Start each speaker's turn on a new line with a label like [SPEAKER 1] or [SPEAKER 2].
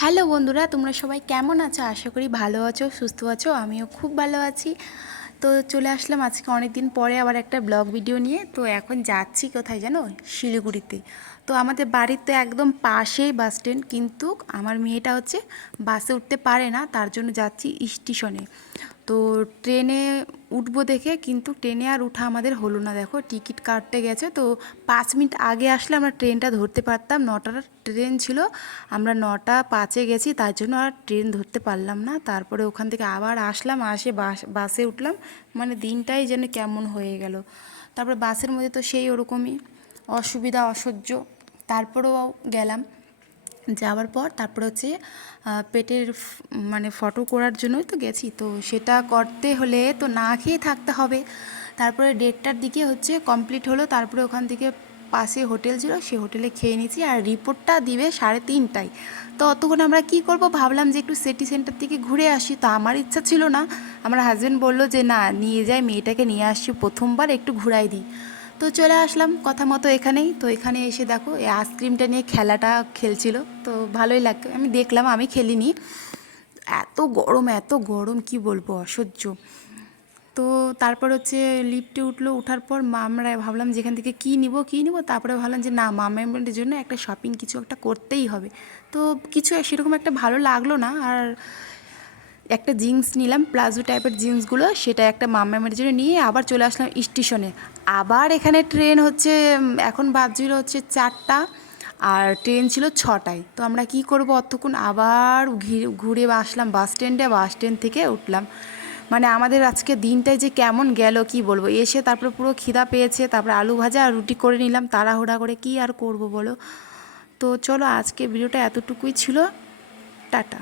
[SPEAKER 1] Hello বন্ধুরা, তোমরা সবাই কেমন আছো? আশা করি ভালো আছো, সুস্থ আছো, আমিও খুব ভালো আছি। তো চলে আসলাম আজকে অনেক দিন পরে আবার একটা ব্লগ ভিডিও নিয়ে। তো এখন যাচ্ছি কোথায় জানো? শিলিগুড়িতে। তো আমাদের বাড়ির তো একদম পাশেই বাস স্ট্যান্ড, কিন্তু আমার মেয়েটা হচ্ছে বাসে উঠতে পারে না, তার জন্য যাচ্ছি স্টেশনে। তো ট্রেনে উঠবো দেখে কিন্তু ট্রেনে আর উঠা আমাদের হলো না, দেখো। টিকিট কাটতে গেছে, তো পাঁচ মিনিট আগে আসলে আমরা ট্রেনটা ধরতে পারতাম। নটার ট্রেন ছিল, আমরা নটা পাঁচে গেছি, তার জন্য আর ট্রেন ধরতে পারলাম না। তারপরে ওখান থেকে আবার আসলাম, আসে বাস, বাসে উঠলাম মানে দিনটাই যেন কেমন হয়ে গেল। তারপরে বাসের মধ্যে তো সেই ওরকমই, অসুবিধা, অসহ্য। তারপরেও গেলাম। যাওয়ার পর তারপর হচ্ছে পেটের মানে ফটো করার জন্যই তো গেছি। তো সেটা করতে হলে তো না খেয়ে থাকতে হবে। তারপরে দেড়টার দিকে হচ্ছে কমপ্লিট হলো। তারপরে ওখান থেকে পাশে হোটেল ছিল সেই হোটেলে খেয়ে নিয়েছি। আর রিপোর্টটা দিবে সাড়ে তিনটায়। তো অতক্ষণ আমরা কি করব? ভাবলাম যে একটু সিটি সেন্টার থেকে ঘুরে আসি। তো আমার ইচ্ছা ছিল না। আমার হাজব্যান্ড বলল যে, না, নিয়ে যাই, মেয়েটাকে নিয়ে আসছি প্রথমবার একটু ঘুরাই দিই। তো চলে আসলাম, কথা মতো এখানেই। তো এখানে এসে দেখো, এই আইসক্রিমটা নিয়ে খেলাটা খেলছিল। তো ভালোই লাগতো। আমি দেখলাম, আমি খেলিনি। এত গরম এত গরম, কি বলব, অসহ্য। তো তারপর হচ্ছে লিফটে উঠল ওঠার পর মা আমরা ভাবলাম যেখান থেকে কী নিব কী নিব? তারপরে ভাবলাম যে না মামামেন্টের জন্য একটা শপিং কিছু একটা করতেই হবে। তো কিছু সেরকম একটা ভালো লাগল না। আর একটা জিন্স নিলাম, প্লাজো টাইপের জিন্সগুলো, সেটা একটা মামামের জন্য নিয়ে আবার চলে আসলাম স্টেশনে। আবার এখানে ট্রেন হচ্ছে এখন বাজছিল হচ্ছে চারটা, আর ট্রেন ছিল ছটায়। তো আমরা কি করব অতক্ষণ? আবার ঘুরে আসলাম বাস স্ট্যান্ডে, বাস স্ট্যান্ড থেকে উঠলাম। মানে আমাদের আজকে দিনটাই যে কেমন গেল, কি বলব? এসে তারপরে পুরো খিদা পেয়েছে, তারপরে আলু ভাজা আর রুটি করে নিলাম, তাড়াহুড়া করে কি আর করব বলো? তো চলো আজকে ভিডিওটা এতটুকুই ছিল, টাটা।